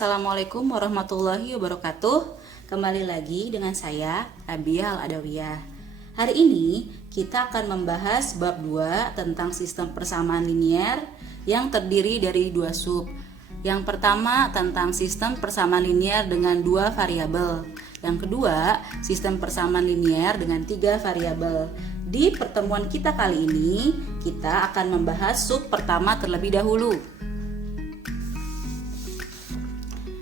Assalamualaikum warahmatullahi wabarakatuh. Kembali lagi dengan saya, Rabiah Al-Adawiyah. Hari ini kita akan membahas bab 2 tentang sistem persamaan linier yang terdiri dari dua sub. Yang pertama tentang sistem persamaan linier dengan dua variabel. Yang kedua, sistem persamaan linier dengan tiga variabel. Di pertemuan kita kali ini, kita akan membahas sub pertama terlebih dahulu.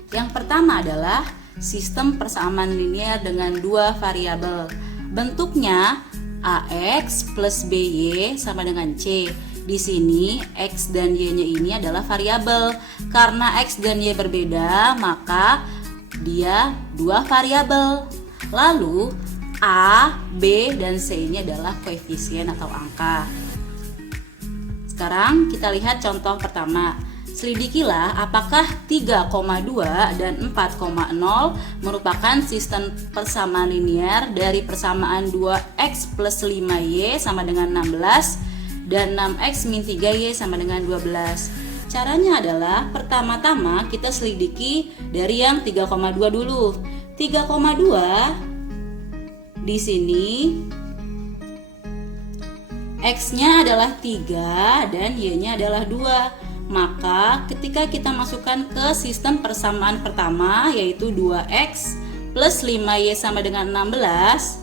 Yang pertama adalah sistem persamaan linier dengan dua variabel. Bentuknya AX plus BY sama dengan C. Di sini X dan Y-nya ini adalah variabel. Karena X dan Y berbeda, maka dia dua variabel. Lalu A, B, dan C ini adalah koefisien atau angka. Sekarang kita lihat contoh pertama. Selidikilah apakah 3,2 dan 4,0 merupakan sistem persamaan linier dari persamaan 2x plus 5y sama dengan 16 dan 6x min 3y sama dengan 12. Caranya adalah pertama-tama kita selidiki dari yang 3,2 dulu. 3,2 di sini x-nya adalah 3 dan y-nya adalah 2. Maka ketika kita masukkan ke sistem persamaan pertama, yaitu 2x plus 5y sama dengan 16,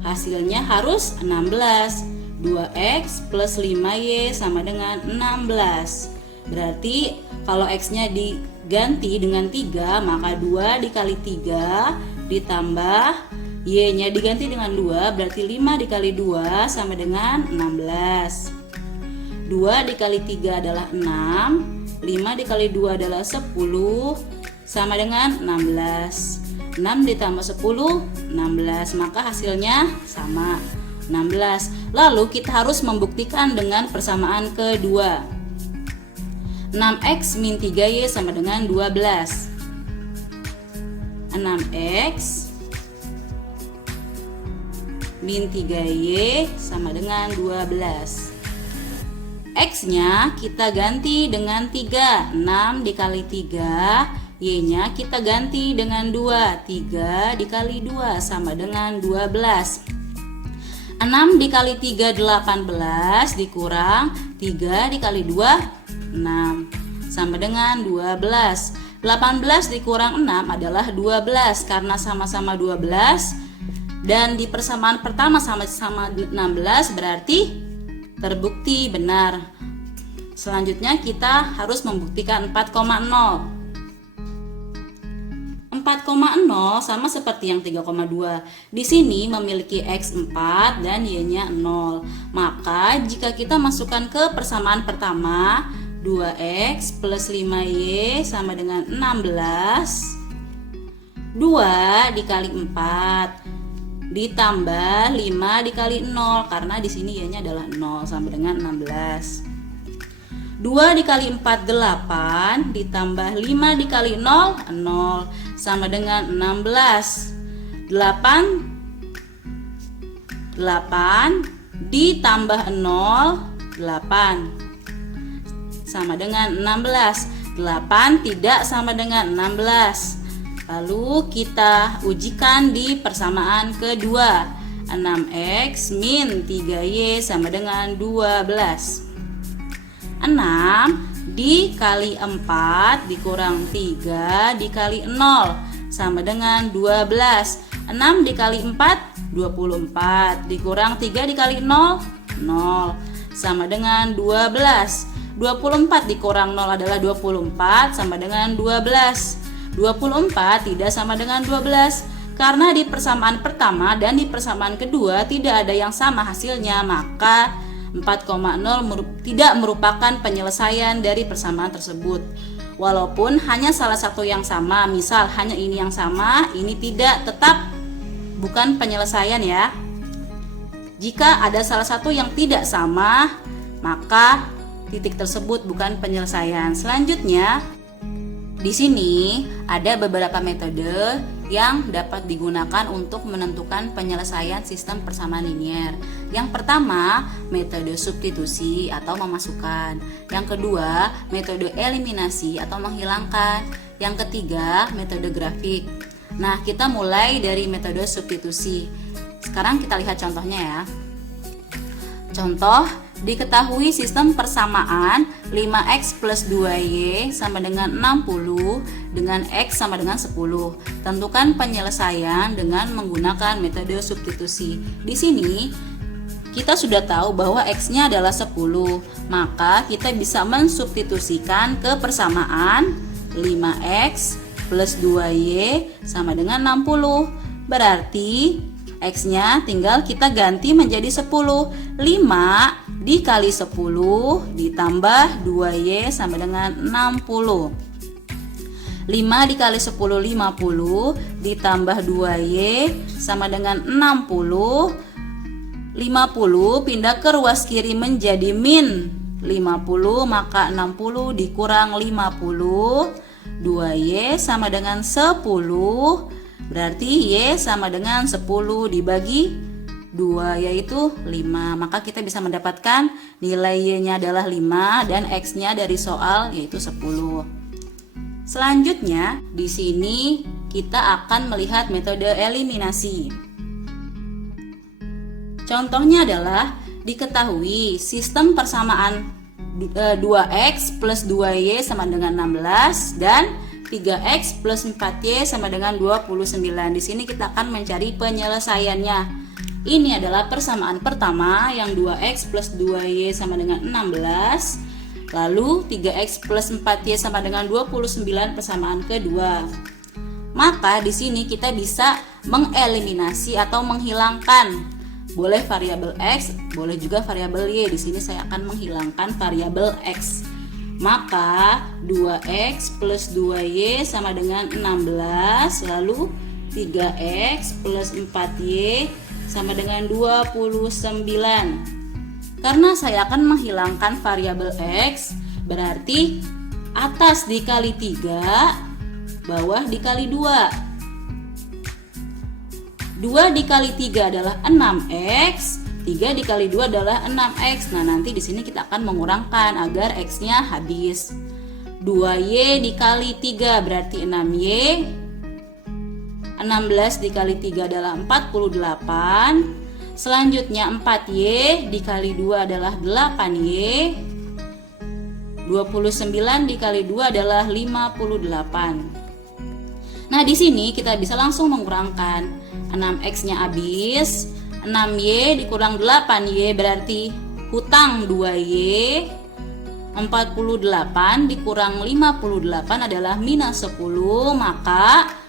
hasilnya harus 16. 2x plus 5y sama dengan 16. Berarti kalau x-nya diganti dengan 3, maka 2 dikali 3 ditambah y-nya diganti dengan 2, berarti 5 dikali 2 sama dengan 16. 2 dikali 3 adalah 6, 5 dikali 2 adalah 10, sama dengan 16. 6 ditambah 10, 16, maka hasilnya sama, 16. Lalu kita harus membuktikan dengan persamaan kedua. 6x min 3y sama dengan 12. 6x min 3y sama dengan 12. X-nya kita ganti dengan 3, 6 dikali 3, Y-nya kita ganti dengan 2, 3 dikali 2 sama dengan 12. 6 dikali 3, 18, dikurang 3 dikali 2, 6, sama dengan 12. 18 dikurang 6 adalah 12, karena sama-sama 12, dan di persamaan pertama sama-sama 16, berarti terbukti benar. Selanjutnya kita harus membuktikan 4,0. 4,0 sama seperti yang 3,2. Di sini memiliki x 4 dan y-nya 0. Maka jika kita masukkan ke persamaan pertama, 2x plus 5y sama dengan 16. 2 dikali 4 ditambah 5 dikali 0, karena di sini y-nya adalah 0 sama dengan 16. 2 dikali 4 8 ditambah 5 dikali 0 0 sama dengan 16. 8 ditambah 0 8 sama dengan 16. 8 tidak sama dengan 16. Lalu kita ujikan di persamaan kedua. 6x min 3y sama dengan 12. 6 dikali 4 dikurang 3 dikali 0 sama dengan 12. 6 dikali 4 24 dikurang 3 dikali 0 0 sama dengan 12. 24 dikurang 0 adalah 24 sama dengan 12. 24 tidak sama dengan 12, karena di persamaan pertama dan di persamaan kedua tidak ada yang sama hasilnya, maka 4,0 tidak merupakan penyelesaian dari persamaan tersebut. Walaupun hanya salah satu yang sama, misal hanya ini yang sama, ini tidak, tetap bukan penyelesaian ya. Jika ada salah satu yang tidak sama, maka titik tersebut bukan penyelesaian. Selanjutnya, di sini ada beberapa metode yang dapat digunakan untuk menentukan penyelesaian sistem persamaan linier. Yang pertama, metode substitusi atau memasukkan. Yang kedua, metode eliminasi atau menghilangkan. Yang ketiga, metode grafik. Nah, kita mulai dari metode substitusi. Sekarang kita lihat contohnya ya. Contoh, diketahui sistem persamaan 5x plus 2y sama dengan 60 dengan x sama dengan 10. Tentukan penyelesaian dengan menggunakan metode substitusi. Di sini kita sudah tahu bahwa x-nya adalah 10, maka kita bisa mensubstitusikan ke persamaan 5x plus 2y sama dengan 60. Berarti x-nya tinggal kita ganti menjadi 10. 5 dikali 10 ditambah 2y sama dengan 60. 5 dikali 10 50 ditambah 2y sama dengan 60. 50 pindah ke ruas kiri menjadi min 50, maka 60 dikurang 50, 2y sama dengan 10. Berarti y sama dengan 10 dibagi 2, yaitu 5. Maka kita bisa mendapatkan nilai y-nya adalah 5 dan x-nya dari soal yaitu 10. Selanjutnya, di sini kita akan melihat metode eliminasi. Contohnya adalah diketahui sistem persamaan 2x plus 2y sama dengan 16 dan 3x plus 4y sama dengan 29. Di sini kita akan mencari penyelesaiannya. Ini adalah persamaan pertama yang 2x plus 2y sama dengan 16. Lalu 3x plus 4y sama dengan 29 persamaan kedua. Maka di sini kita bisa mengeliminasi atau menghilangkan. Boleh variabel x, boleh juga variabel y. Di sini saya akan menghilangkan variabel x. Maka 2x plus 2y sama dengan 16. Lalu 3x plus 4y sama dengan 29. Karena saya akan menghilangkan variabel x, berarti atas dikali 3, bawah dikali 2. 2 dikali 3 adalah 6x, 3 dikali 2 adalah 6x. Nah, nanti di sini kita akan mengurangkan agar x-nya habis. 2y dikali 3 berarti 6y. 16 dikali 3 adalah 48. Selanjutnya 4y dikali 2 adalah 8y. 29 dikali 2 adalah 58. Nah, di sini kita bisa langsung mengurangkan. 6x-nya habis, 6y dikurang 8y berarti hutang 2y. 48 dikurang 58 adalah minus 10, maka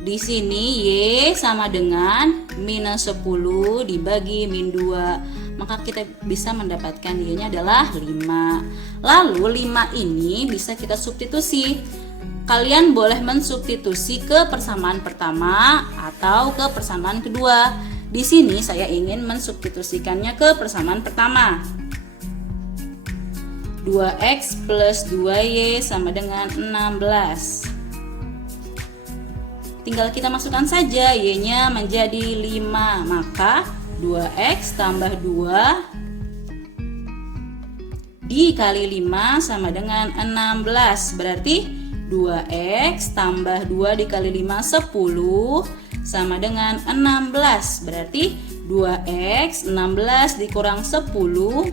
di sini y sama dengan minus 10 dibagi min 2. Maka kita bisa mendapatkan y-nya adalah 5. Lalu 5 ini bisa kita substitusi. Kalian boleh mensubstitusi ke persamaan pertama atau ke persamaan kedua. Di sini saya ingin mensubstitusikannya ke persamaan pertama. 2x plus 2y sama dengan 16. Tinggal kita masukkan saja y-nya menjadi 5. Maka 2x tambah 2 dikali 5 sama dengan 16. Berarti 2x tambah 2 dikali 5 10 sama dengan 16. Berarti 2x 16 dikurang 10.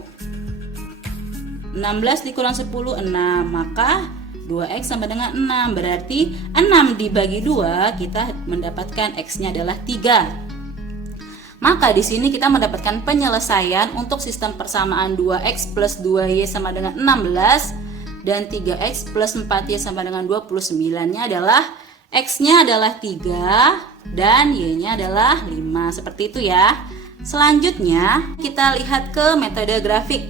16 dikurang 10 6. Maka 2x sama dengan 6, berarti 6 dibagi 2 kita mendapatkan x-nya adalah 3. Maka di sini kita mendapatkan penyelesaian untuk sistem persamaan 2x plus 2y sama dengan 16 dan 3x plus 4y sama dengan 29-nya adalah x-nya adalah 3 dan y-nya adalah 5. Seperti itu ya. Selanjutnya kita lihat ke metode grafik.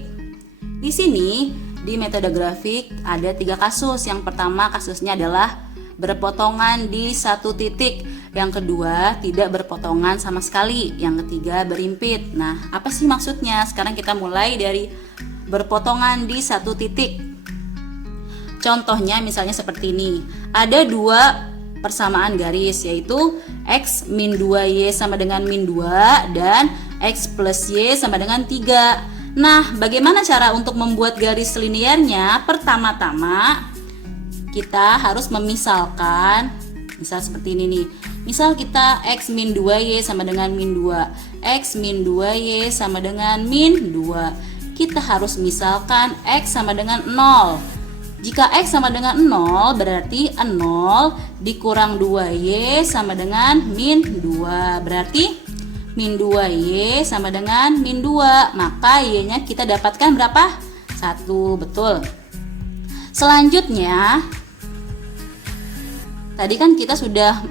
Di sini di metode grafik ada 3 kasus. Yang pertama kasusnya adalah berpotongan di satu titik. Yang kedua tidak berpotongan sama sekali. Yang ketiga berimpit. Nah, apa sih maksudnya? Sekarang kita mulai dari berpotongan di satu titik. Contohnya misalnya seperti ini. Ada 2 persamaan garis, yaitu X min 2Y sama dengan min 2 dan X plus Y sama dengan 3. Nah, bagaimana cara untuk membuat garis linearnya? Pertama-tama kita harus memisalkan, misal seperti ini nih. Misal kita X min 2Y sama dengan min 2, X min 2Y sama dengan min 2. Kita harus misalkan X sama dengan 0. Jika X sama dengan 0, berarti 0 dikurang 2Y sama dengan min 2. Berarti min 2Y sama dengan min 2. Maka Y-nya kita dapatkan berapa? 1, betul. Selanjutnya, tadi kan kita sudah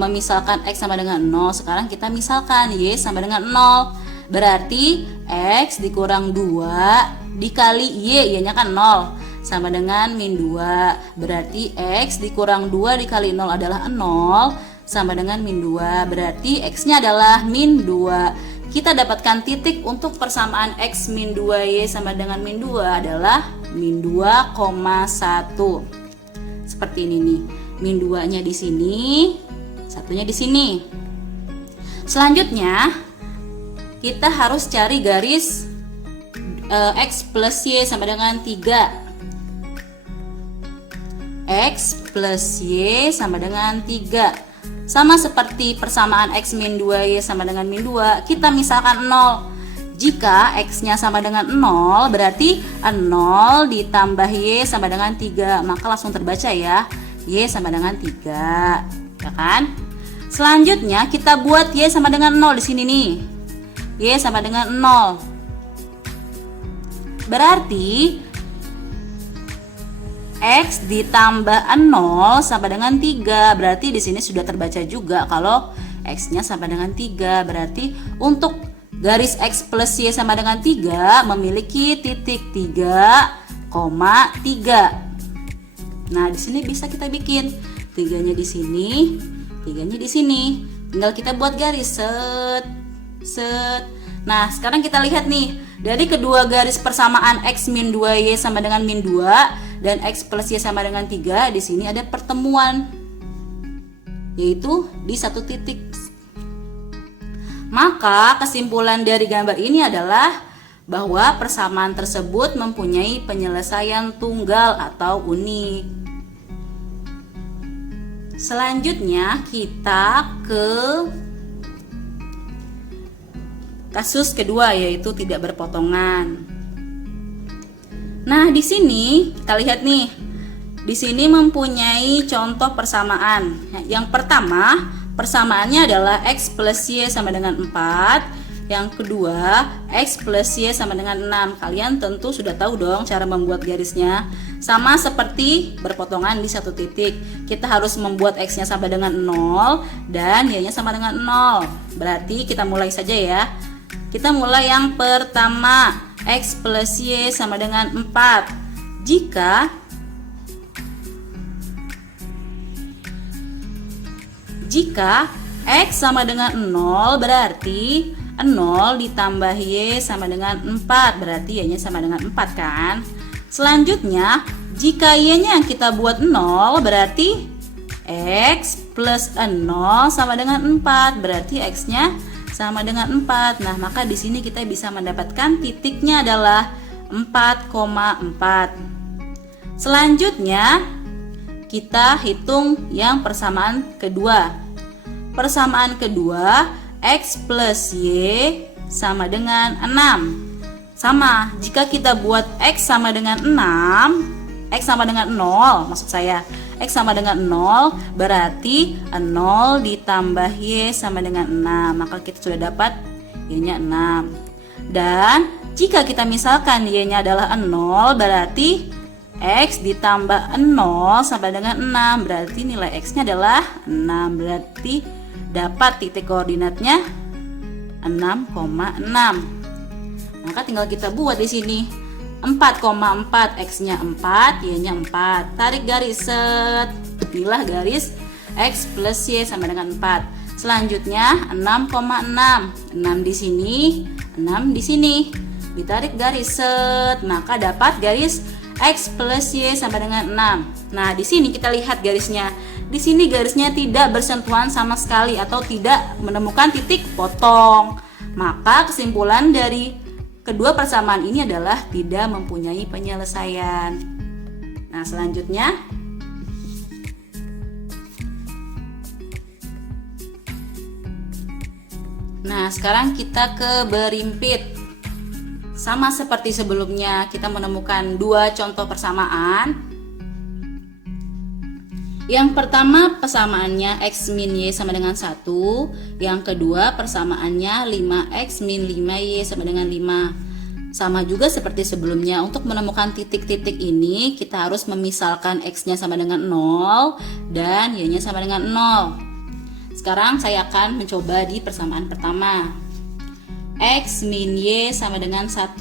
memisalkan X sama dengan 0. Sekarang kita misalkan Y sama dengan 0. Berarti X dikurang 2 dikali Y, Y-nya kan 0, sama dengan min 2. Berarti X dikurang 2 dikali 0 adalah 0, sama dengan min 2. Berarti X-nya adalah min 2. Kita dapatkan titik untuk persamaan X min 2Y sama dengan min 2 adalah min 2,1. Seperti ini nih. Min 2-nya di sini, satunya di sini. Selanjutnya, kita harus cari garis X plus Y sama dengan 3. X plus Y sama dengan 3. Sama seperti persamaan X min 2Y sama dengan min 2, kita misalkan 0. Jika X-nya sama dengan 0, berarti 0 ditambah Y sama dengan 3. Maka langsung terbaca ya, Y sama dengan 3, ya kan? Selanjutnya kita buat Y sama dengan 0 di sini nih. Y sama dengan 0. Berarti X ditambah 0 sama dengan 3. Berarti di sini sudah terbaca juga kalau X-nya sama dengan 3. Berarti untuk garis X plus Y sama dengan 3 memiliki titik 3,3. Nah, di sini bisa kita bikin 3-nya di sini, 3-nya di sini. Tinggal kita buat garis set. Nah, sekarang kita lihat nih, dari kedua garis persamaan X min 2Y sama dengan min 2 dan X plus Y sama dengan 3, di sini ada pertemuan, yaitu di satu titik. Maka kesimpulan dari gambar ini adalah bahwa persamaan tersebut mempunyai penyelesaian tunggal atau unik. Selanjutnya kita ke kasus kedua, yaitu tidak berpotongan. Nah, di sini kita lihat nih. Di sini mempunyai contoh persamaan. Yang pertama, persamaannya adalah X plus Y sama dengan 4. Yang kedua, X plus Y sama dengan 6. Kalian tentu sudah tahu dong cara membuat garisnya. Sama seperti berpotongan di satu titik. Kita harus membuat X-nya sama dengan 0 dan Y-nya sama dengan 0. Berarti kita mulai saja ya. Kita mulai yang pertama. X plus Y sama dengan 4. Jika X sama dengan 0, berarti 0 ditambah Y sama dengan 4. Berarti Y-nya sama dengan 4 kan? Selanjutnya, jika Y-nya yang kita buat 0, berarti X plus 0 sama dengan 4. Berarti X-nya sama dengan 4. Nah, maka di sini kita bisa mendapatkan titiknya adalah 4,4. Selanjutnya, kita hitung yang persamaan kedua. Persamaan kedua, X plus Y sama dengan 6. Sama, jika kita buat X sama dengan 6, X sama dengan 0 maksud saya, X sama dengan 0, berarti 0 ditambah Y sama dengan 6. Maka kita sudah dapat Y-nya 6. Dan jika kita misalkan Y-nya adalah 0, berarti X ditambah 0 sama dengan 6. Berarti nilai X-nya adalah 6. Berarti dapat titik koordinatnya 6,6. Maka tinggal kita buat di sini 4,4, X-nya 4, Y-nya 4. Tarik garis set. Inilah garis X plus Y sama dengan 4. Selanjutnya 6,6. 6 di sini, 6 di sini. Ditarik garis set, maka dapat garis X plus Y sama dengan 6. Nah, di sini kita lihat garisnya. di sini garisnya tidak bersentuhan sama sekali atau tidak menemukan titik potong. Maka kesimpulan dari kedua persamaan ini adalah tidak mempunyai penyelesaian. Nah, selanjutnya sekarang kita ke berimpit. Sama seperti sebelumnya, kita menemukan dua contoh persamaan. Yang pertama persamaannya X min Y sama dengan 1. Yang kedua persamaannya 5X min 5Y sama dengan 5. Sama juga seperti sebelumnya, untuk menemukan titik-titik ini kita harus memisalkan X-nya sama dengan 0 dan Y-nya sama dengan 0. Sekarang saya akan mencoba di persamaan pertama. X min Y sama dengan 1.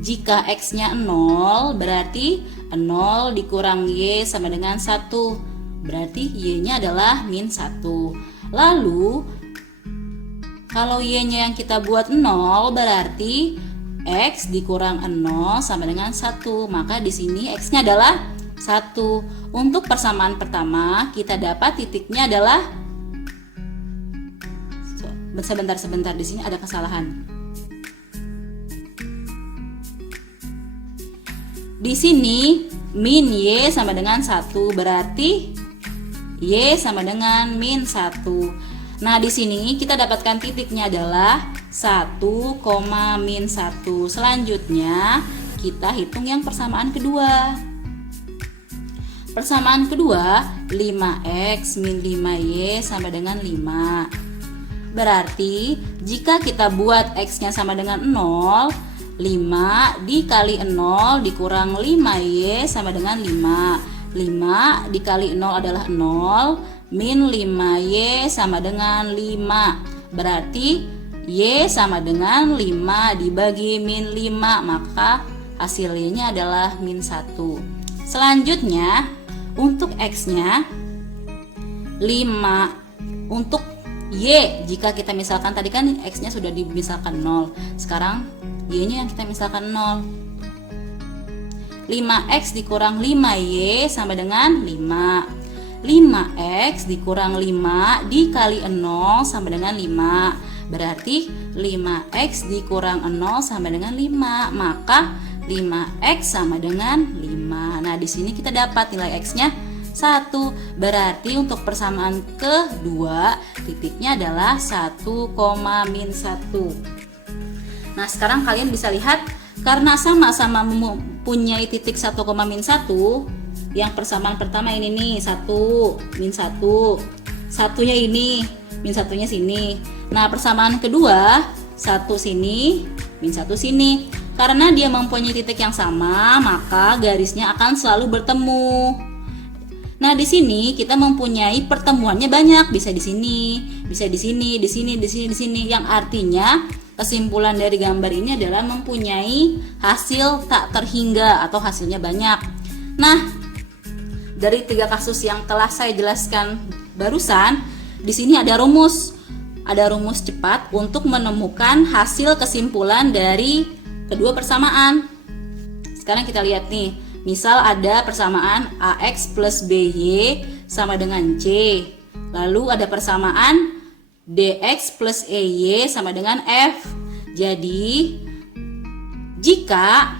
Jika X-nya 0, berarti 0 dikurang Y sama dengan 1. Berarti Y-nya adalah min 1. Lalu kalau Y-nya yang kita buat 0, berarti X dikurang 0 sama dengan 1. Maka di sini X-nya adalah 1. Untuk persamaan pertama, kita dapat titiknya adalah sebentar, di sini ada kesalahan. Di sini min Y sama dengan 1, berarti Y sama dengan min 1. Nah, di sini kita dapatkan titiknya adalah 1, min 1. Selanjutnya kita hitung yang persamaan kedua. Persamaan kedua 5X min 5Y sama dengan 5. Berarti jika kita buat X-nya sama dengan 0, 5 dikali 0 dikurang 5Y sama dengan 5. 5 dikali 0 adalah 0, min 5Y sama dengan 5. Berarti Y sama dengan 5 dibagi min 5, maka hasilnya adalah min 1. Selanjutnya untuk X-nya 5. Untuk Y, jika kita misalkan tadi kan X-nya sudah dimisalkan 0, sekarang Y-nya yang kita misalkan 0. 5X dikurang 5Y sama dengan 5. 5X dikurang 5 dikali 0 sama dengan 5. Berarti 5X dikurang 0 sama dengan 5. Maka 5X sama dengan 5. Nah, di sini kita dapat nilai X-nya 1. Berarti untuk persamaan kedua, titiknya adalah 1, min 1. Nah, sekarang kalian bisa lihat karena sama-sama mempunyai titik 1, min 1, yang persamaan pertama ini nih 1, min 1, satunya ini, min 1-nya sini. Nah, persamaan kedua 1 sini, min 1 sini. Karena dia mempunyai titik yang sama, maka garisnya akan selalu bertemu. Nah, di sini kita mempunyai pertemuannya banyak, bisa di sini, bisa di sini, di sini, di sini, di sini, yang artinya kesimpulan dari gambar ini adalah mempunyai hasil tak terhingga atau hasilnya banyak. Nah, dari 3 kasus yang telah saya jelaskan barusan, di sini ada rumus. Ada rumus cepat untuk menemukan hasil kesimpulan dari kedua persamaan. Sekarang kita lihat nih. Misal ada persamaan AX plus BY sama dengan C. Lalu ada persamaan DX plus EY sama dengan F. Jadi jika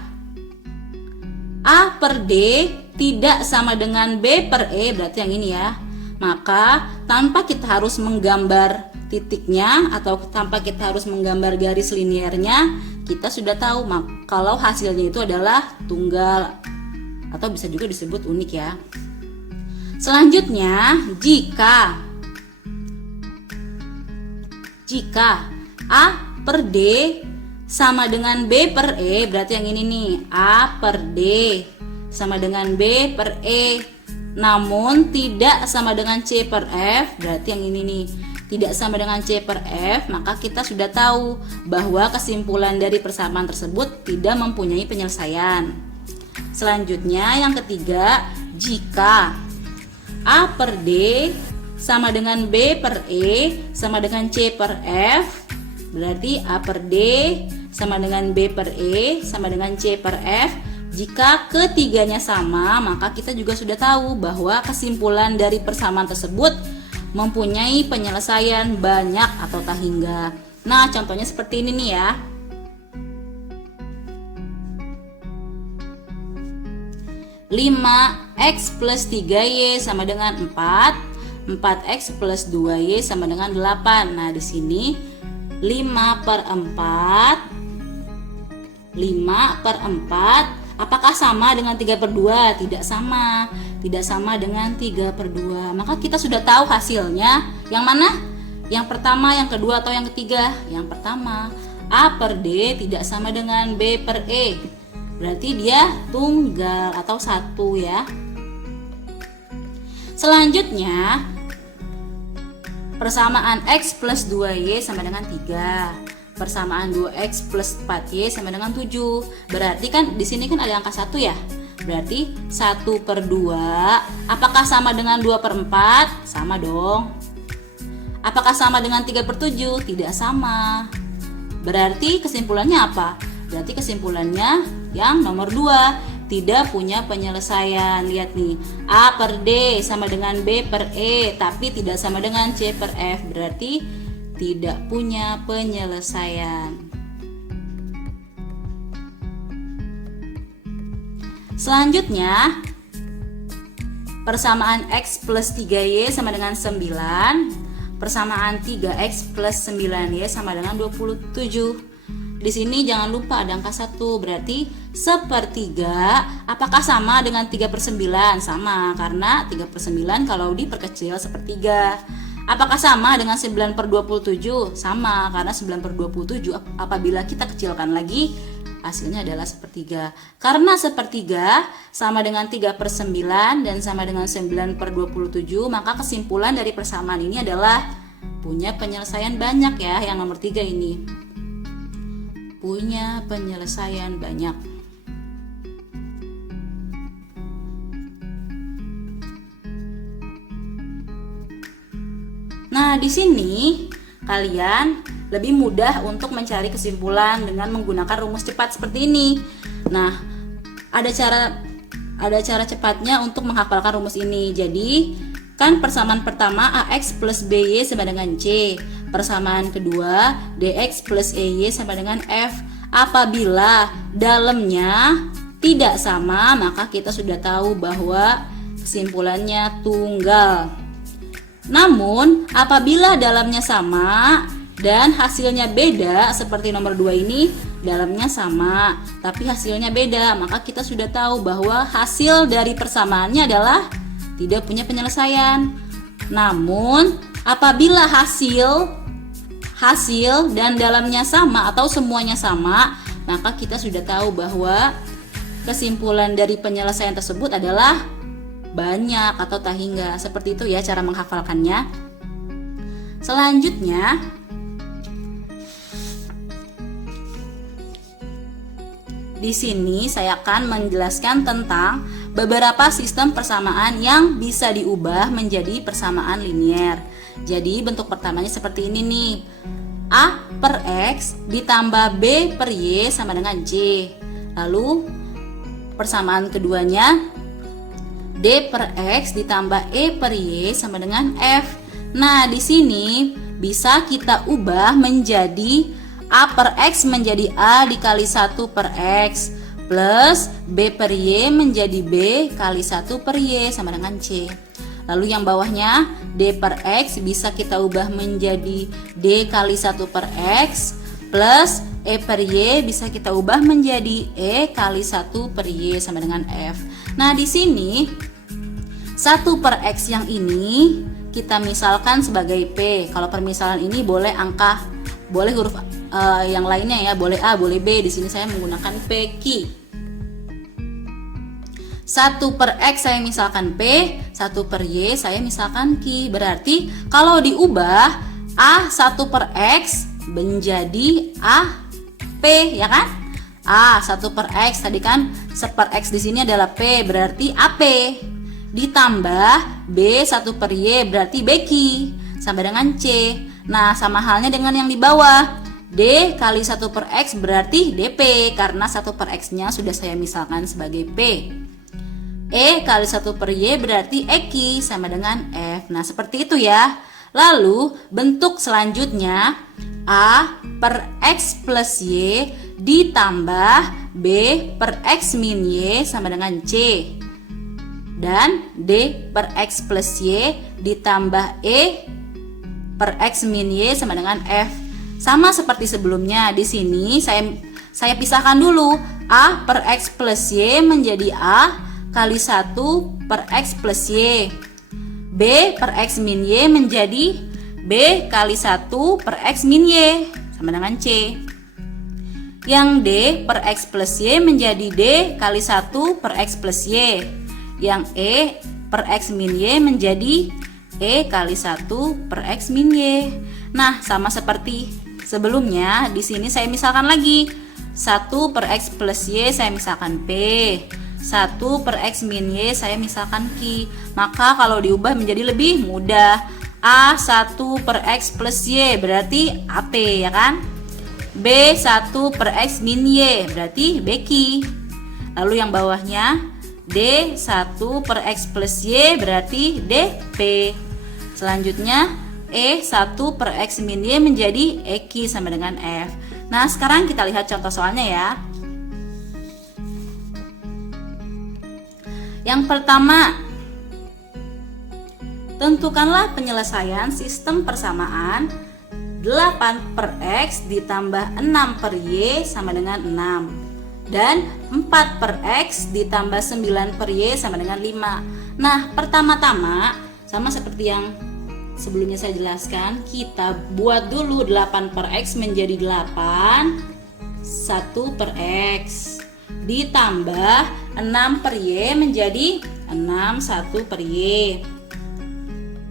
A per D tidak sama dengan B per E, berarti yang ini ya, maka tanpa kita harus menggambar titiknya atau tanpa kita harus menggambar garis linearnya, kita sudah tahu kalau hasilnya itu adalah tunggal atau bisa juga disebut unik ya. Selanjutnya, jika A per D sama dengan B per E, berarti yang ini nih, A per D sama dengan B per E, namun tidak sama dengan C per F, berarti yang ini nih, tidak sama dengan C per F, maka kita sudah tahu bahwa kesimpulan dari persamaan tersebut tidak mempunyai penyelesaian. Selanjutnya yang ketiga, jika A per D sama dengan B per E sama dengan C per F, berarti A per D sama dengan B per E sama dengan C per F, Jika ketiganya sama, maka kita juga sudah tahu bahwa kesimpulan dari persamaan tersebut mempunyai penyelesaian banyak atau tak hingga. Nah, contohnya seperti ini nih ya. 5x plus 3y sama dengan 4, 4x plus 2y sama dengan 8. Nah, di sini 5/4 apakah sama dengan 3/2? Tidak sama. Tidak sama dengan 3/2. Maka kita sudah tahu hasilnya. Yang mana? Yang pertama, yang kedua, atau yang ketiga? Yang pertama. A per D tidak sama dengan B per E. Berarti dia tunggal atau satu ya. Selanjutnya, persamaan X plus 2Y sama dengan 3. Persamaan 2x plus 4y sama dengan 7. Berarti kan di sini kan ada angka 1 ya. Berarti 1/2 apakah sama dengan 2/4? Sama dong. Apakah sama dengan 3/7? Tidak sama. Berarti kesimpulannya apa? Berarti kesimpulannya yang nomor 2, tidak punya penyelesaian. Lihat nih, A per D sama dengan B per E, tapi tidak sama dengan C per F. Berarti tidak punya penyelesaian. Selanjutnya, persamaan X plus 3Y sama dengan 9, persamaan 3X plus 9Y sama dengan 27. Di sini jangan lupa ada angka 1, berarti 1/3 apakah sama dengan 3/9? Sama, karena 3/9 kalau diperkecil 1/3. Apakah sama dengan 9/27? Sama, karena 9/27 apabila kita kecilkan lagi hasilnya adalah 1/3. Karena 1/3 sama dengan 3/9 dan sama dengan 9/27, maka kesimpulan dari persamaan ini adalah punya penyelesaian banyak ya. Yang nomor 3 ini punya penyelesaian banyak. Nah, di sini kalian lebih mudah untuk mencari kesimpulan dengan menggunakan rumus cepat seperti ini. Nah, ada cara cepatnya untuk menghafalkan rumus ini. Jadi, kan persamaan pertama AX plus BY sama dengan C. Persamaan kedua DX plus EY sama dengan F. Apabila dalamnya tidak sama, maka kita sudah tahu bahwa kesimpulannya tunggal. Namun, apabila dalamnya sama dan hasilnya beda, seperti nomor 2 ini, dalamnya sama tapi hasilnya beda, maka kita sudah tahu bahwa hasil dari persamaannya adalah tidak punya penyelesaian. Namun, apabila hasil dan dalamnya sama atau semuanya sama, maka kita sudah tahu bahwa kesimpulan dari penyelesaian tersebut adalah banyak atau tak hingga. Seperti itu ya cara menghafalkannya. Selanjutnya, di sini saya akan menjelaskan tentang beberapa sistem persamaan yang bisa diubah menjadi persamaan linier. Jadi bentuk pertamanya seperti ini nih. A per X ditambah B per Y sama dengan C. Lalu persamaan keduanya D per X ditambah E per Y sama dengan F. Nah, di sini bisa kita ubah menjadi A per X menjadi A dikali 1 per X plus B per Y menjadi B kali 1 per Y sama dengan C. Lalu yang bawahnya D per X bisa kita ubah menjadi D kali 1 per X plus E per Y bisa kita ubah menjadi E kali 1 per Y sama dengan F. Nah, di sini 1 per X yang ini kita misalkan sebagai P. Kalau permisalan ini boleh huruf yang lainnya ya, boleh A, boleh B. Di sini saya menggunakan PQ. 1 per X saya misalkan P, 1 per Y saya misalkan Q. Berarti kalau diubah A 1 per X menjadi A P, ya kan? A 1 per X tadi kan 1 per X di sini adalah P, berarti AP. Ditambah B 1 per Y berarti BQ sama dengan C. Nah, sama halnya dengan yang di bawah. D kali 1 per X berarti DP, karena 1 per X nya sudah saya misalkan sebagai P. E kali 1 per Y berarti EQ sama dengan F. Nah seperti itu ya. Lalu bentuk selanjutnya A per X plus Y ditambah B per X min Y sama dengan C. Dan D per X plus Y ditambah E per X min Y sama dengan F. Sama seperti sebelumnya, di sini saya pisahkan dulu. A per X plus Y menjadi A kali 1 per X plus Y. B per X min Y menjadi B kali 1 per X min Y sama dengan C. Yang D per X plus Y menjadi D kali 1 per X plus Y. Yang E per X min Y menjadi E kali 1 per X min Y. Nah, sama seperti sebelumnya, di sini saya misalkan lagi. 1 per X plus Y saya misalkan P. 1 per X min Y saya misalkan Q. Maka kalau diubah menjadi lebih mudah. A1 per X plus Y berarti AP ya kan? B1 per X min Y berarti BQ. Lalu yang bawahnya D1 per X plus Y berarti DP. Selanjutnya E1 per X min Y menjadi EQ sama dengan F. Nah sekarang kita lihat contoh soalnya ya. Yang pertama, tentukanlah penyelesaian sistem persamaan 8 per X ditambah 6 per Y sama dengan 6 dan 4 per X ditambah 9 per Y sama dengan 5. Nah pertama-tama sama seperti yang sebelumnya saya jelaskan, kita buat dulu 8 per X menjadi 8 1 per X ditambah 6 per Y menjadi 6 1 per Y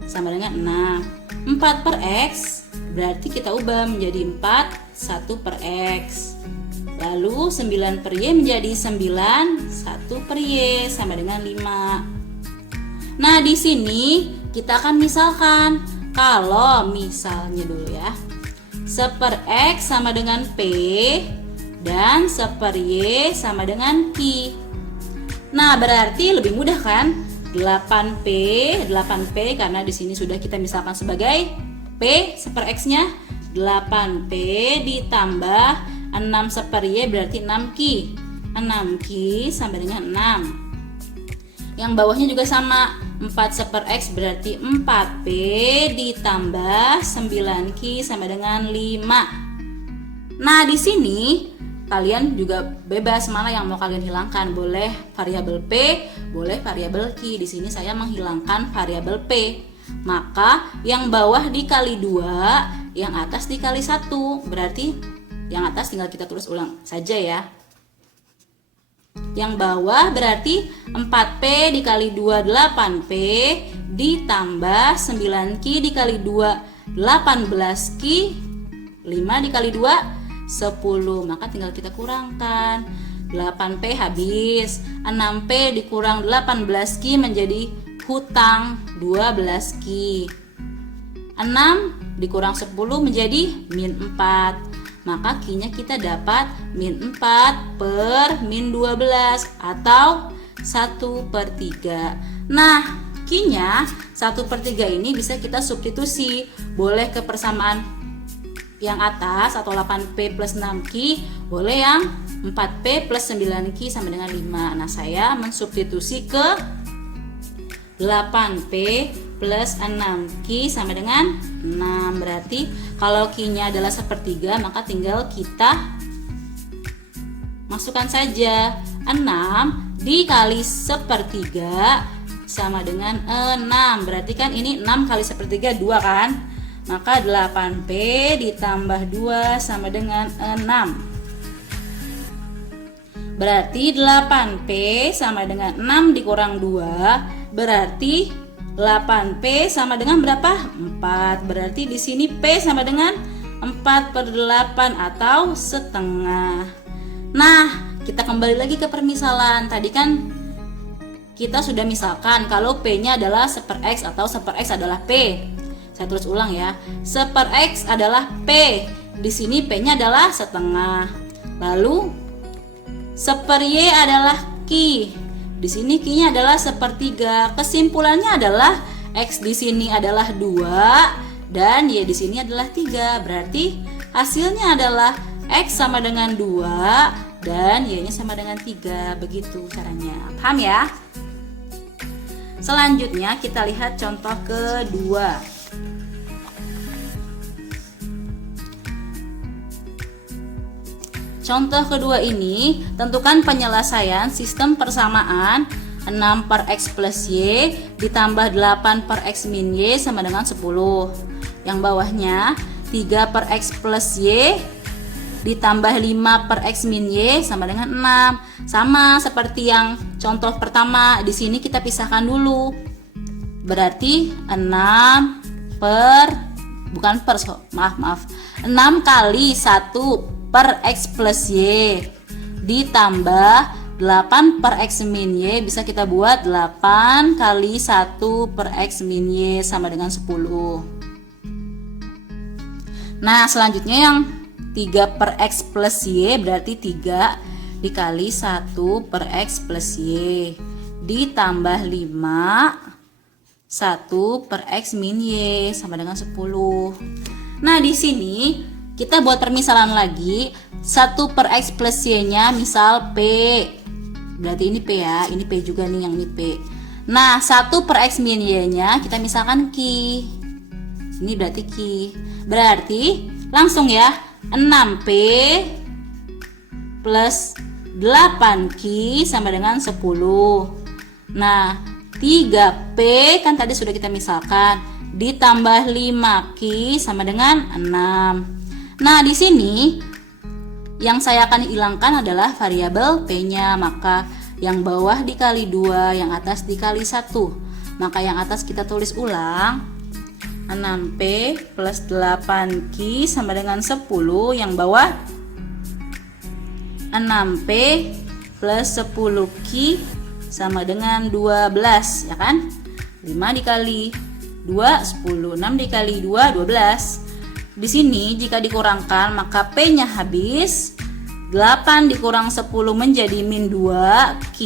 sama dengan 6. 4 per X berarti kita ubah menjadi 4 1 per X. Lalu 9 per Y menjadi 9 1 per Y sama dengan 5. Nah di sini kita akan misalkan, kalau misalnya dulu ya, 1 per X sama dengan P dan 1 per Y sama dengan Q. Nah berarti lebih mudah kan? 8P karena di sini sudah kita misalkan sebagai P 1 per X nya 8P ditambah 6 1 per Y berarti 6Q. 6Q sama dengan 6. Yang bawahnya juga sama, 4 1 per X berarti 4P ditambah 9Q sama dengan 5. Nah di sini kalian juga bebas mana yang mau kalian hilangkan, boleh variabel P, boleh variabel Q. Di sini saya menghilangkan variabel P. Maka yang bawah dikali 2, yang atas dikali 1. Berarti yang atas tinggal kita tulis ulang saja ya. Yang bawah berarti 4P dikali 2 8P ditambah 9Q dikali 2 18Q, 5 dikali 2 10. Maka tinggal kita kurangkan. 8P habis, 6P dikurang 18Q menjadi hutang 12Q. 6 dikurang 10 menjadi min 4. Maka Q-nya kita dapat min 4 per min 12 atau 1 per 3. Nah Q-nya 1 per 3 ini bisa kita substitusi. Boleh ke persamaan yang atas atau 8P plus 6Q, boleh yang 4P plus 9Q sama dengan 5. Nah saya mensubstitusi ke 8P plus 6Q sama dengan 6. Berarti kalau Q-nya adalah 1/3, maka tinggal kita masukkan saja 6 dikali 1/3 sama dengan 6. Berarti kan ini 6 kali 1/3 2 kan? Maka 8P ditambah 2 sama dengan 6. Berarti 8P sama dengan 6 dikurang 2 berarti 8P sama dengan berapa? 4. Berarti di sini P sama dengan 4/8 atau setengah. Nah, kita kembali lagi ke permisalan. Tadi kan kita sudah misalkan kalau P-nya adalah 1 per X atau 1 per X adalah P. Saya tulis ulang ya. 1/X adalah P. Di sini P-nya adalah setengah. Lalu 1/Y adalah Q. Di sini Q-nya adalah 1/3. Kesimpulannya adalah X di sini adalah 2 dan Y di sini adalah 3. Berarti hasilnya adalah X sama dengan 2 dan Y-nya sama dengan 3. Begitu caranya. Paham ya? Selanjutnya kita lihat contoh kedua. Contoh kedua ini, tentukan penyelesaian sistem persamaan 6/X plus Y ditambah 8/X min Y sama dengan 10. Yang bawahnya 3/X plus Y ditambah 5/X min Y sama dengan 6. Sama seperti yang contoh pertama, di sini kita pisahkan dulu. Berarti 6 kali 1/X plus Y ditambah 8/X min Y, bisa kita buat 8 kali 1/X min Y sama dengan 10. Nah, selanjutnya yang 3/X plus Y berarti 3 dikali 1/X plus Y ditambah 5 1/X min Y sama dengan 10. Nah, di sini kita buat permisalan lagi. 1/X plus Y-nya misal P. Berarti ini P ya, ini P juga nih, yang ini P. Nah, 1/X min Y-nya kita misalkan Q. Ini berarti Q. Berarti langsung ya, 6P plus 8Q sama dengan 10. Nah, 3P kan tadi sudah kita misalkan, ditambah 5Q sama dengan 6. Nah, di sini yang saya akan hilangkan adalah variabel P-nya, maka yang bawah dikali 2, yang atas dikali 1. Maka yang atas kita tulis ulang, 6P plus 8Q sama dengan 10. Yang bawah 6P plus 10Q sama dengan 12, ya kan? 5 dikali 2, 10. 6 dikali 2, 12. Di sini jika dikurangkan maka P-nya habis. 8 dikurang 10 menjadi min 2 Q.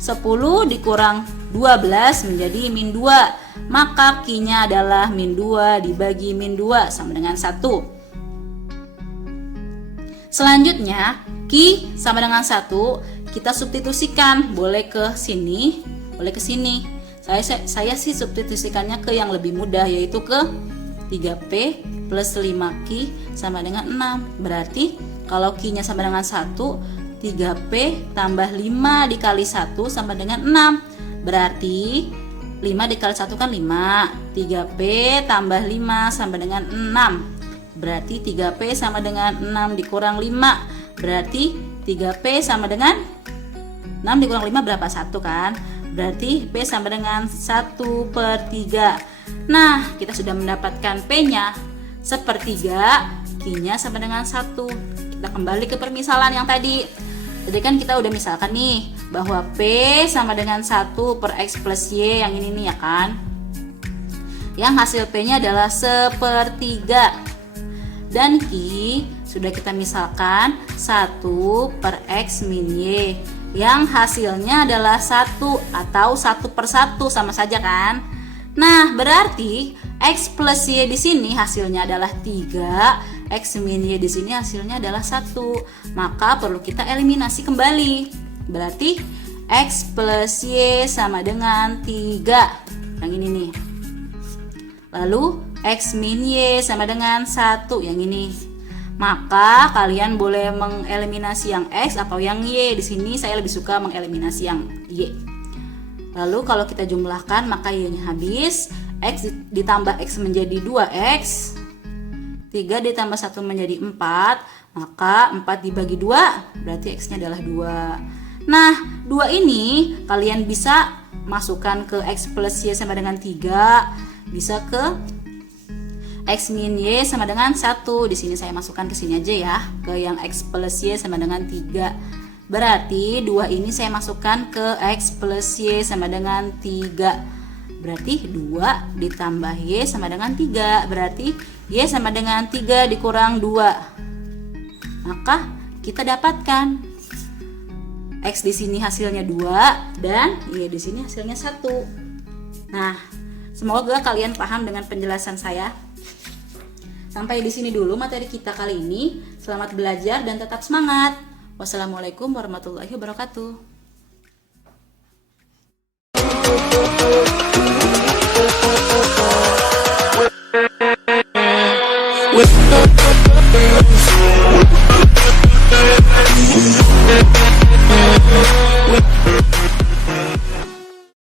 10 dikurang 12 menjadi min 2. Maka Q-nya adalah min 2 dibagi min 2 sama dengan 1. Selanjutnya Q sama dengan 1 kita substitusikan. Boleh ke sini, boleh ke sini. Saya sih substitusikannya ke yang lebih mudah, yaitu ke 3P plus 5Q sama dengan 6. Berarti kalau Q-nya sama dengan 1, 3P tambah 5 dikali 1 sama dengan 6. Berarti 5 dikali 1 kan 5. 3P tambah 5 sama dengan 6. Berarti 3P sama dengan 6 dikurang 5. Berarti 3P sama dengan 6 dikurang 5 berapa? 1 kan? Berarti P sama dengan 1/3. Nah, kita sudah mendapatkan P-nya 1/3, Q-nya sama dengan 1. Kita kembali ke permisalan yang tadi. Jadi kan kita udah misalkan nih bahwa P sama dengan 1/X plus Y, yang ini nih ya kan. Yang hasil P-nya adalah 1/3. Dan Q sudah kita misalkan 1/X min Y, yang hasilnya adalah 1 atau 1/1, sama saja kan. Nah, berarti X plus Y di sini hasilnya adalah 3, X min Y di sini hasilnya adalah 1. Maka perlu kita eliminasi kembali. Berarti X plus Y sama dengan 3. Yang ini nih. Lalu X min Y sama dengan 1, yang ini. Maka kalian boleh mengeliminasi yang X atau yang Y. Di sini saya lebih suka mengeliminasi yang Y. Lalu kalau kita jumlahkan maka Y-nya habis. X ditambah X menjadi 2X. 3 ditambah 1 menjadi 4. Maka 4 dibagi 2 berarti X-nya adalah 2. Nah, 2 ini kalian bisa masukkan ke X plus Y sama dengan 3. Bisa ke X min Y sama dengan 1. Di sini saya masukkan ke sini aja ya, ke yang X plus Y sama dengan 3. Berarti 2 ini saya masukkan ke X plus Y sama dengan 3. Berarti 2 ditambah Y sama dengan 3. Berarti Y sama dengan 3 dikurang 2. Maka kita dapatkan X di sini hasilnya 2 dan Y di sini hasilnya 1. Nah, semoga kalian paham dengan penjelasan saya. Sampai di sini dulu materi kita kali ini. Selamat belajar dan tetap semangat. Wassalamualaikum warahmatullahi wabarakatuh.